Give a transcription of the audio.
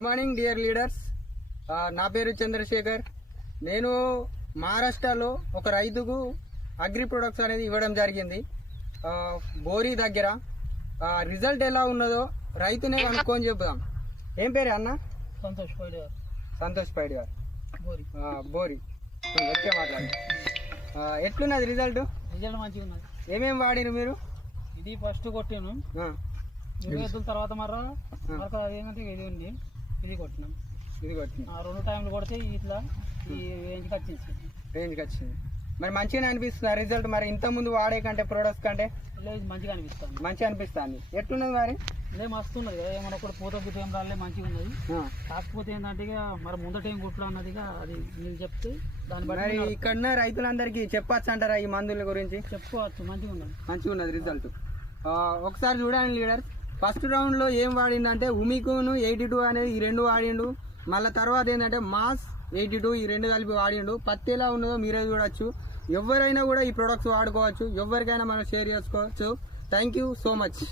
Good morning dear leaders. నా పేరు చంద్రశేఖర్. నేను మహారాష్ట్రలో ఒక రైతుకు అగ్రి ప్రొడక్ట్స్ అనేది ఇవ్వడం జరిగింది. బోరీ దగ్గర రిజల్ట్ ఎలా ఉన్నదో రైతునే కనుక్కొని చెప్దాం. ఏం పేరు అన్న? సంతోష్ పైడివార్ బోరీ. వచ్చే మాట్లాడి ఎట్లున్నది రిజల్ట్? మంచిగా ఉన్నది. ఏమేమి వాడిరు మీరు? ఇది ఫస్ట్ కొట్టాను, తర్వాత మరొక అదేంటంటే ఇది ఉంది, ఇది కొట్టినాం. రెండు టైంలు కొడితే ఇట్లా ఈ రేంజ్కి వచ్చింది. మరి మంచిగానే అనిపిస్తుంది రిజల్ట్? మరి ఇంత ముందు వాడే కంటే ప్రొడక్ట్స్ కంటే లేదు మంచిగా అనిపిస్తుంది. ఎట్లున్నది మరి? లేదు మస్తు ఉన్నది. ఏమన్నా కూడా పూత గుట్ట ఏం రాలే, మంచిగా ఉన్నది. కాకపోతే ఏంటంటే మరి ముందట ఏం గుట్లు అన్నదిగా అది మీరు చెప్తే దాన్ని బట్టి ఇక్కడ రైతులందరికీ చెప్పచ్చు అంటారా ఈ మందుల గురించి? చెప్పుకోవచ్చు. మంచిగా ఉన్నది రిజల్ట్. ఒకసారి చూడండి లీడర్, ఫస్ట్ రౌండ్ లో ఏం వాడిందంటే ఉమికును 82 అనేది ఈ రెండు వాడిండు. మళ్ళీ తర్వాత ఏంటంటే మాస్ 82 ఈ రెండు కలిపి వాడిండు. పత్తి ఎలా ఉన్నదో మీరే చూడొచ్చు. ఎవరైనా కూడా ఈ ప్రొడక్ట్స్ వాడుకోవచ్చు, ఎవరికైనా మనం షేర్ చేసుకోవచ్చు. Thank you so much.